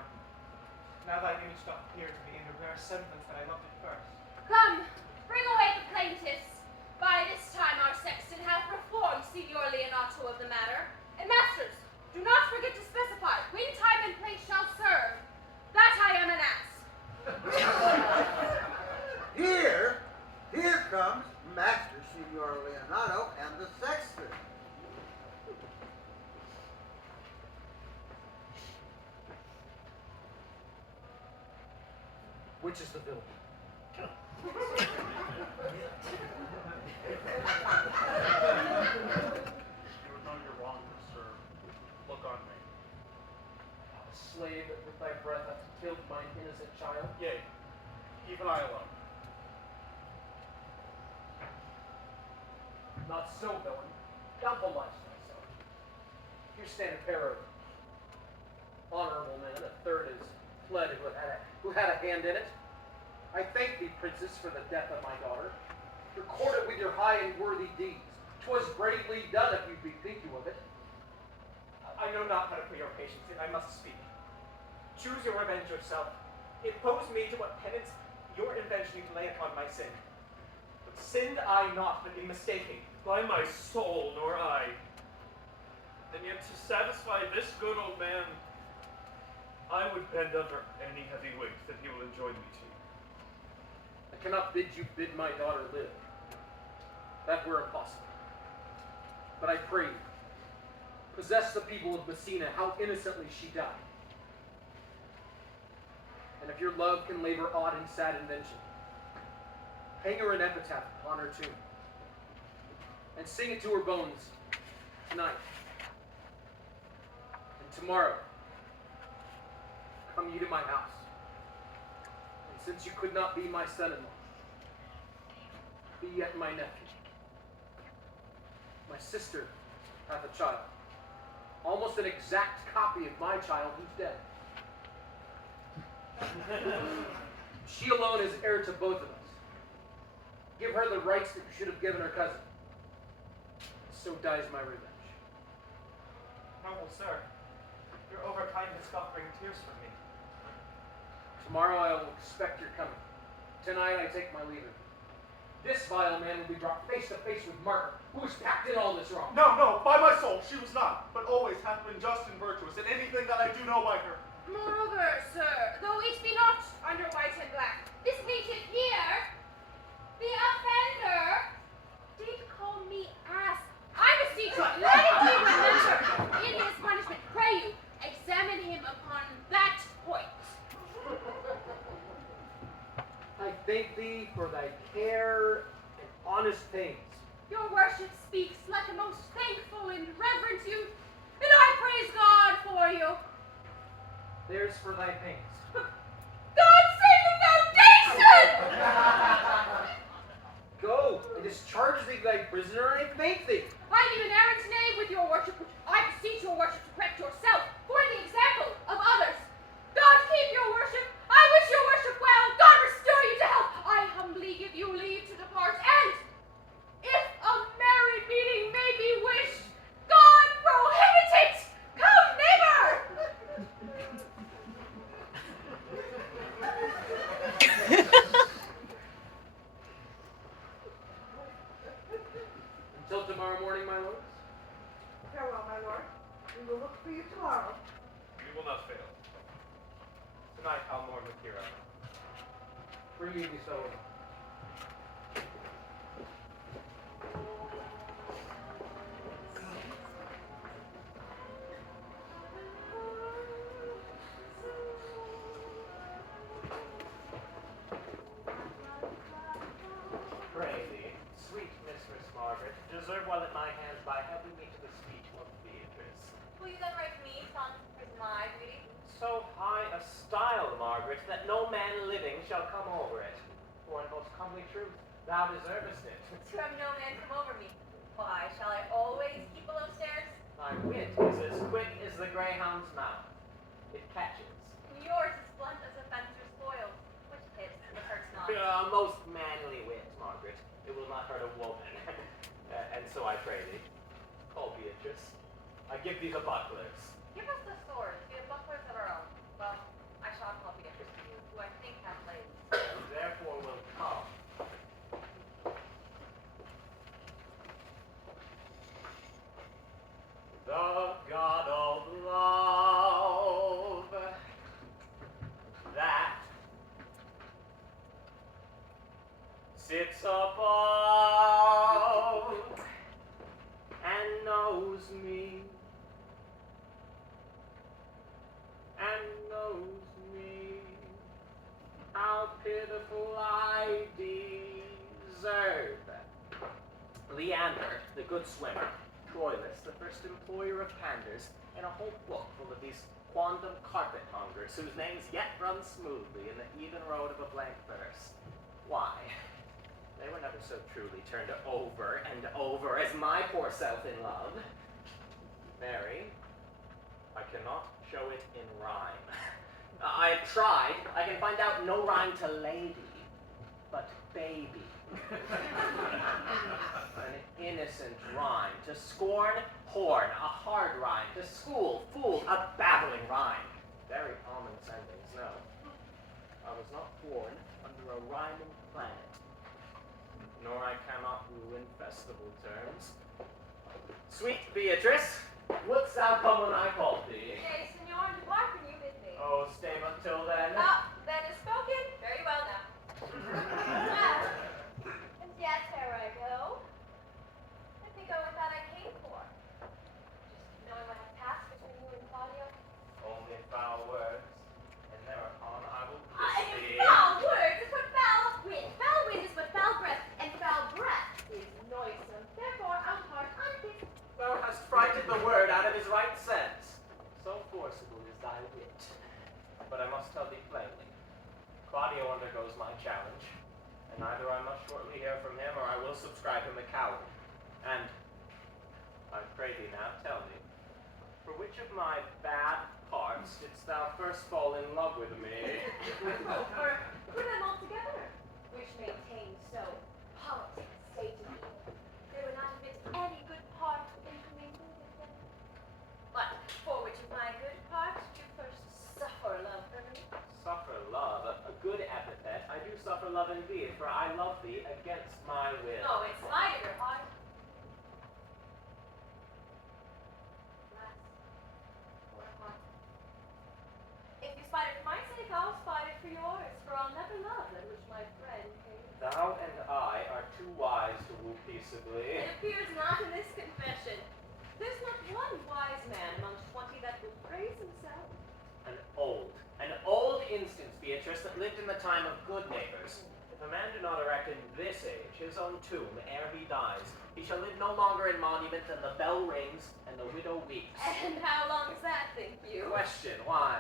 Now thy image doth appear to me in the rare semblance that I loved at first. Come, bring away the plaintiffs. By this time our sexton hath reformed Signor Leonato of the matter. And masters, do not forget to specify when time and place shall serve. That I am an ass. Here comes Master Signor Leonato and the sexton. Which is the villain? You would know your wrongness, sir. Look on me. A slave that with thy breath hath killed mine innocent child? Yea, even I alone. Not so, villain. Thou belongest thyself. Here stand a pair of honorable men. A third is fled who had a hand in it. I thank thee, princess, for the death of my daughter. Record it with your high and worthy deeds. 'Twas bravely done if you bethink you of it. I know not how to pay your patience, yet I must speak. Choose your revenge yourself. Impose me to what penance your invention you lay upon my sin. But sinned I not, but in mistaking. By my soul, nor I. And yet to satisfy this good old man, I would bend under any heavy weight that he will enjoin me to. I cannot bid you bid my daughter live. That were impossible. But I pray you, possess the people of Messina how innocently she died. And if your love can labor odd and sad invention, hang her an epitaph upon her tomb, and sing it to her bones tonight. And tomorrow, come ye to my house. And since you could not be my son-in-law, be yet my nephew. My sister hath a child, almost an exact copy of my child who's dead. She alone is heir to both of us. Give her the rights that you should have given her cousin. So dies my revenge. Noble sir, your overkindness doth bring tears from me. Tomorrow I will expect your coming. Tonight I take my leave of you. This vile man will be brought face to face with Margaret, who is packed in all this wrong. No, by my soul, she was not, but always hath been just and virtuous in anything that I do know by her. Moreover, sir, though it be not under white and black, this plaintiff here, the offender, did call me ass. I beseech you, let it be remembered in his punishment. Pray you, examine him upon that point. I thank thee for thy care and honest pains. Your worship speaks like a most thankful and reverent youth, and I praise God for you. There's for thy pains. God save the foundation! Go, and discharge thee thy prisoner, and I thank thee. I leave an errant knave with your worship, which I beseech your worship to correct yourself, for the example We will look for you tomorrow. We will not fail. Tonight I'll mourn with Hero. Bring me the soda. Pray thee, sweet Mistress Margaret, deserve while at my hands by helping me to the speech of Beatrice. Will you then write me songs as my duty? So high a style, Margaret, that no man living shall come over it. For in most comely truth, thou deservest it. To have no man come over me. Why, shall I always keep below stairs? Thy wit is as quick as the greyhound's mouth. It catches. And yours is blunt as a fencer's foil, which hits but hurts not. A most manly wit, Margaret. It will not hurt a woman. And so I pray thee, call Beatrice. I give thee the bucklers. Give us the swords, we have bucklers of our own. Well, I shall call Beatrice to you, who I think have blades. Therefore will come. The God of love that sits above and knows me how pitiful I deserve. Leander, the good swimmer, Troilus, the first employer of panders, and a whole book full of these quondam carpet mongers whose names yet run smoothly in the even road of a blank verse. Why? They were never so truly turned over and over as my poor self in love. Mary, I cannot show it in rhyme. I have tried. I can find out no rhyme to lady, but baby. An innocent rhyme to scorn, horn, a hard rhyme to school, fool, a babbling rhyme. Very ominous endings, no. I was not born under a rhyming planet, nor I cannot woo in festival terms. Sweet Beatrice, wouldst thou come when I called thee? Yea, senor, and depart when you bid me. Oh, stay but till then. Then is spoken. Very well now. And yet, ere I go, let me go with that I came for. Just knowing what has passed between you and Claudio. Only foul words, and thereupon I will kiss thee. Foul words is what foul wind. Foul wind is what foul breath, and foul breath is noisome. Therefore, I'll part unkissed. Thou hast frighted the word out of his right sense. So forcible is thy wit. But I must tell thee plainly, Claudio undergoes my challenge, and either I must shortly hear from him, or I will subscribe him a coward. And, I pray thee now, tell me, for which of my bad parts didst thou first fall in love with me? For them altogether, which maintain so politic state of evil, they would not admit any good part intermingled with them. But for which of my good parts do you first suffer love from me? Suffer love, a good epithet. I do suffer love indeed, for I love thee against my will. No, it's light of your heart. Last, or heart. If you spite it for my sake, I'll spite it for yours, for I'll never love that which my friend hates. Thou and I are too wise to woo peaceably. It appears not in this confession. There's not one wise man among 20 that will praise himself. An old instance, Beatrice, that lived in the time of good neighbors. If a man do not erect in this age his own tomb ere he dies, he shall live no longer in monument than the bell rings and the widow weeps. And how long is that, think you? Question, why?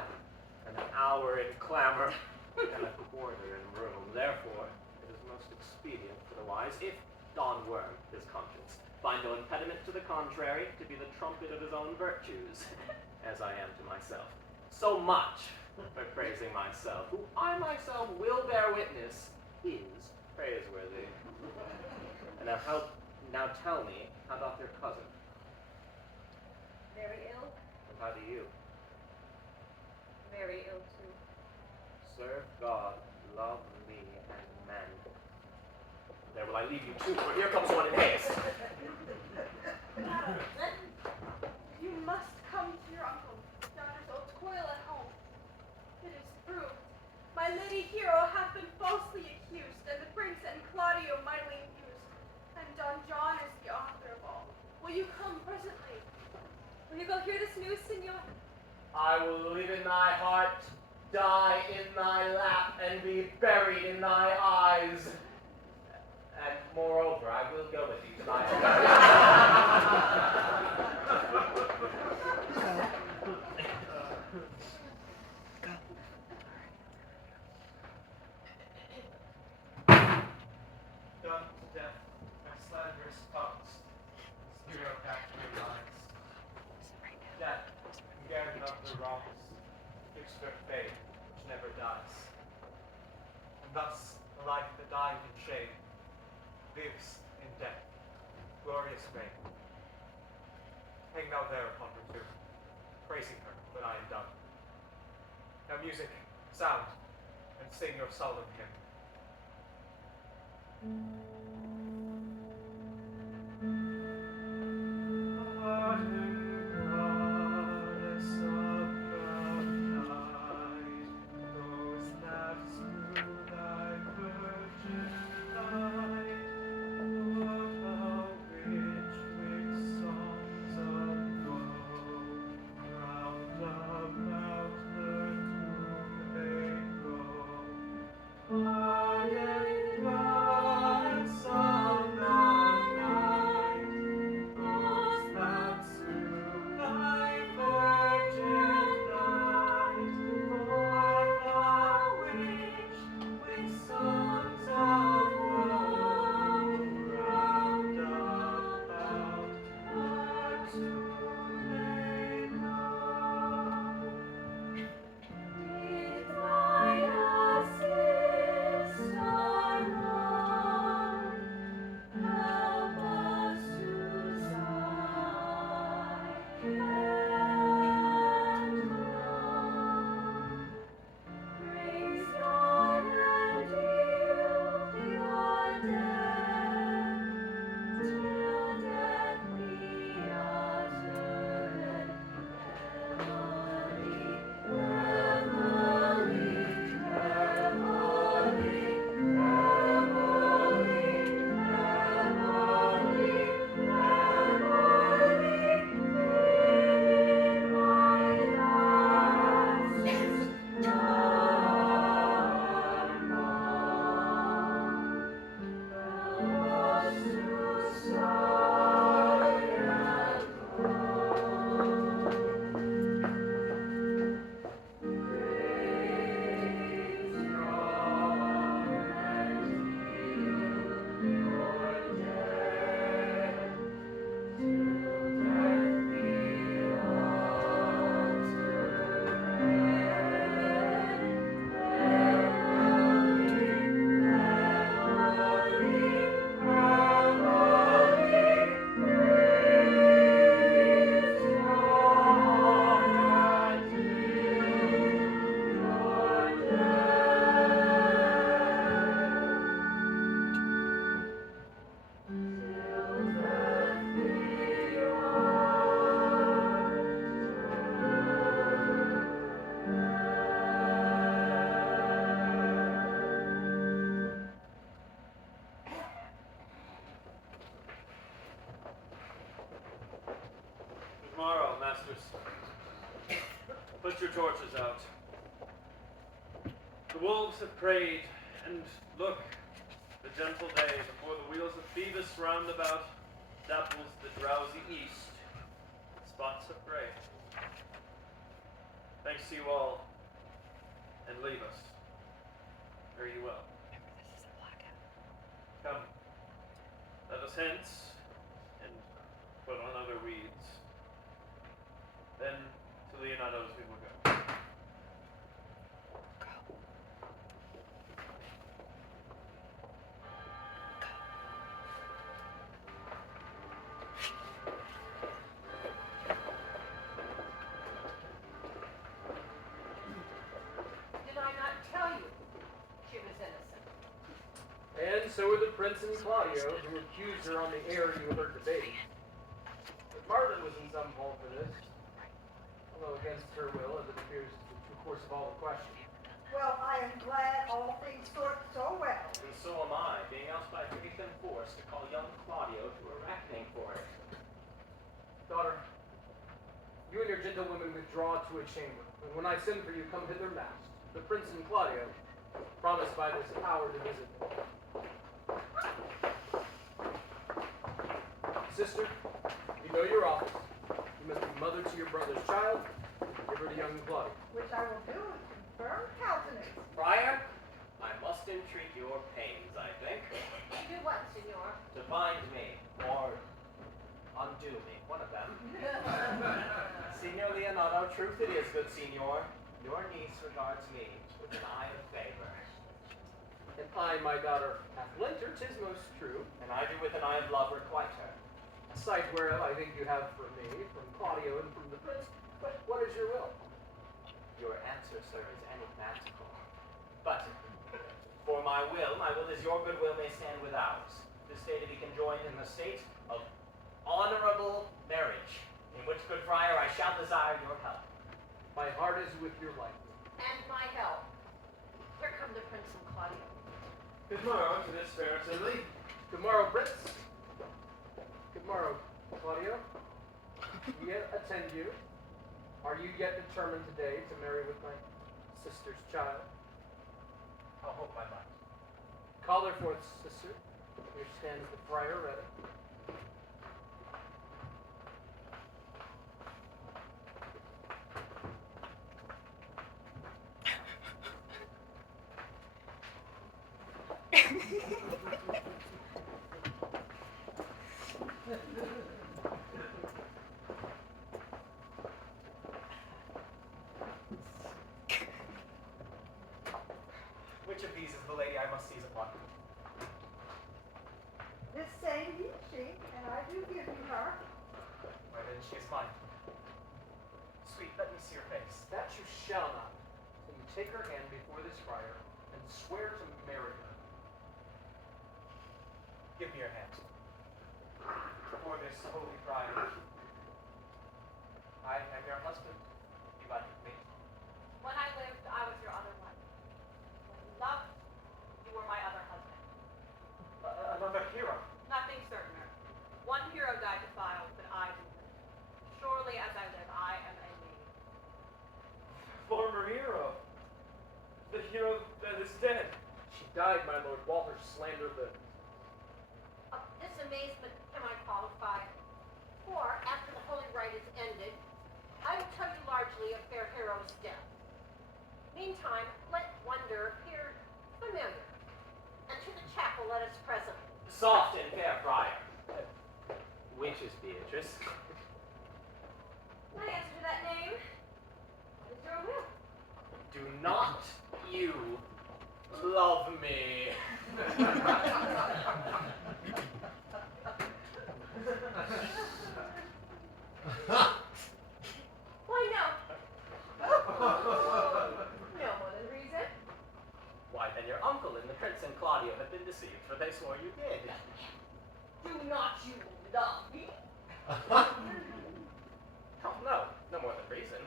An hour in clamor and a quarter in room. Therefore, it is most expedient for the wise, if Don Worm, his conscience, find no impediment to the contrary, to be the trumpet of his own virtues, as I am to myself. So much for praising myself, who I myself will bear witness is praiseworthy. And now tell me, how doth your cousin? Very ill. And how do you? Very ill too. Serve God, love me, and men. There will I leave you too, for here comes one in haste. You must come Lady Hero hath been falsely accused, and the prince and Claudio mightily abused, and Don John is the author of all. Will you come presently? Will you go hear this news, Signor? I will live in thy heart, die in thy lap, and be buried in thy eyes. And moreover, I will go with thee to thy Done to death by slanderous tongues, Hero captured lies. Death, guerdon of the wrongs, fixed their fate, which never dies. And thus, the life that died in shame lives in death, glorious reign. Hang thou there upon her tomb, praising her when I am done. Now music, sound, and sing your solemn hymn. Tomorrow, masters. Put your torches out. The wolves have preyed, and look, the gentle day before the wheels of Phoebus roundabout dapples the drowsy east. Spots of gray. Thanks to you all, and leave us. Fare you well. Come, let us hence, and put on other weeds. Then to Leonato's we will go. Did I not tell you she was innocent? And so are the prince and Claudio, who accused her on the air you heard debating. But Margaret was in some fault for this, although against her will, as it appears to the true course of all the question. Well, I am glad all things sort so well. And so am I, being asked by faith and force to call young Claudio to a reckoning for it. Daughter, you and your gentlewomen withdraw to a chamber, and when I send for you, come hither masked. The prince and Claudio promise by this power to visit them. Sister, you know your office. You must be mother to your brother's child. Give her to young Claudio. Which I will do with firm countenance. Friar, I must entreat your pains, I think, You do what, senor? to bind me, or undo me, one of them. Signor Leonardo, truth it is, good signor. Your niece regards me with an eye of favor. And I, my daughter, hath lent her, 'tis most true. And I do with an eye of love requite her. A sight whereof I think you have from me, from Claudio, and from the prince. But what is your will? Your answer, sir, is enigmatical. But for my will is your good will may stand with ours. This day to be conjoined in the state of honorable marriage, in which, good friar, I shall desire your help. My heart is with your life. And my help. Here come the prince and Claudio. Good morrow to this fair assembly. Good morrow, prince. Good morrow, Claudio. We attend you. Are you yet determined today to marry with my sister's child? I'll hope I might. Call her forth, sister. Here stands the friar ready. Which of these is the lady I must seize upon? This same he, she, and I do give you her. Why then she is mine. Sweet, let me see her face. That you shall not. And you take her hand before this friar and swear to marry her. Give me your hand. For this holy friar. I am your husband. You love me. When I lived, I was your other wife. When you loved, you were my other husband. Another hero. Nothing certainer. One hero died defiled, but I did live. Surely as I live, I am a maid. Former hero. The hero that is dead. She died, my lord. Walter slandered the... Of this amazement am I qualified. For, after the holy rite is ended, I will tell you largely of fair hero's death. Meantime, let wonder appear familiar. And to the chapel let us present. Soft and fair friar. Which is Beatrice? I answer that name. What is your will? Do not you love me? Why, no. No more than reason. Why, then your uncle and the prince and Claudio have been deceived, for they swore you did. Do not you love me? Oh, no more than reason.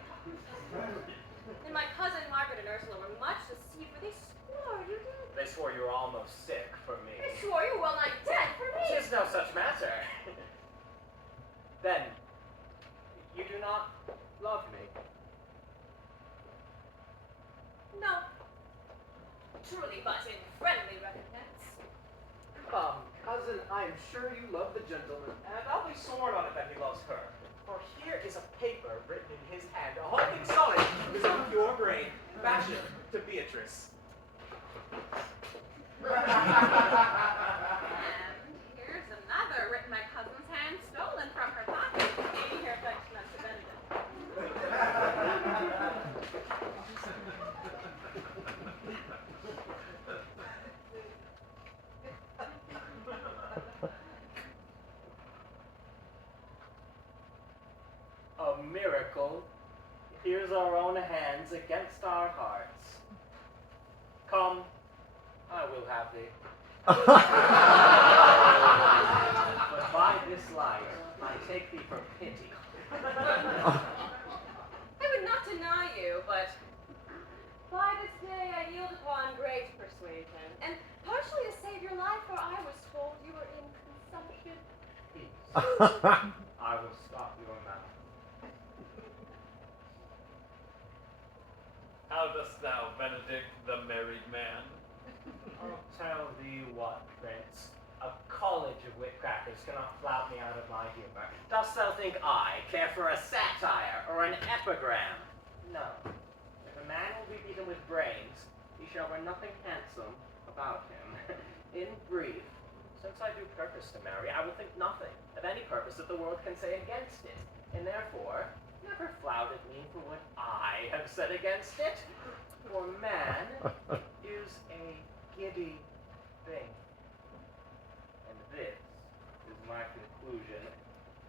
And my cousin Margaret and Ursula were much deceived, for they swore you did. They swore you were almost sick for me. They swore you were well nigh dead for me. Tis no such matter. Then, you do not love me. No. Truly, but in friendly recompense. Come, cousin, I am sure you love the gentleman. And I'll be sworn on it that he loves her. For here is a paper written in his hand, a holding solid, is of pure brain, fashioned to Beatrice. And here's another written by cousin's hand, stolen from her pocket. Gaining her affection unto Benedict. A miracle. Here's our own hands against our hearts. Come, I will have thee. But by this light, I take thee for pity. I would not deny you, but by this day I I will stop your mouth. How dost thou, Benedict, the married man? I'll tell thee what, Prince. A college of witcrackers cannot flout me out of my humor. Dost thou think I care for a satire or an epigram? No. If a man will be beaten with brains, he shall wear nothing handsome about him. In brief, since I do purpose to marry, I will think nothing of any purpose that the world can say against it, and therefore never flout at me for what I have said against it. For man is a giddy thing. And this is my conclusion.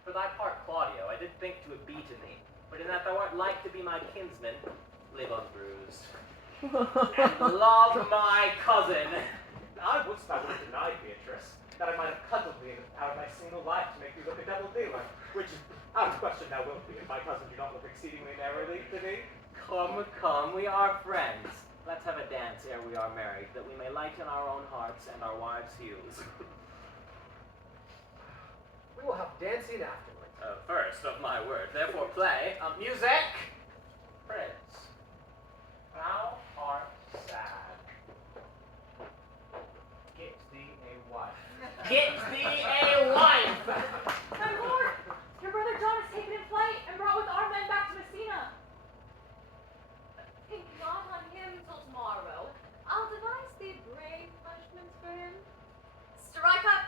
For thy part, Claudio, I did think to have beaten thee, but in that thou art like to be my kinsman, live unbruised. And love my cousin. I wouldst thou would have denied Beatrice, that I might have cuddled thee out of my single life to make thee look a double dealer, which out of question thou wilt be, if my cousin do not look exceedingly merrily to thee. Come, come, we are friends. Let's have a dance ere we are married, that we may lighten our own hearts and our wives' heels. We will have dancing afterwards. First of my word, therefore play. Music! Prince, thou art sad. Get thee a wife. Get thee a wife! My lord, your brother John is taken in flight and brought with our men back to Messina. Think not on him till tomorrow. I'll devise thee brave punishments for him. Strike up!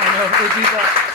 I know, it would be that.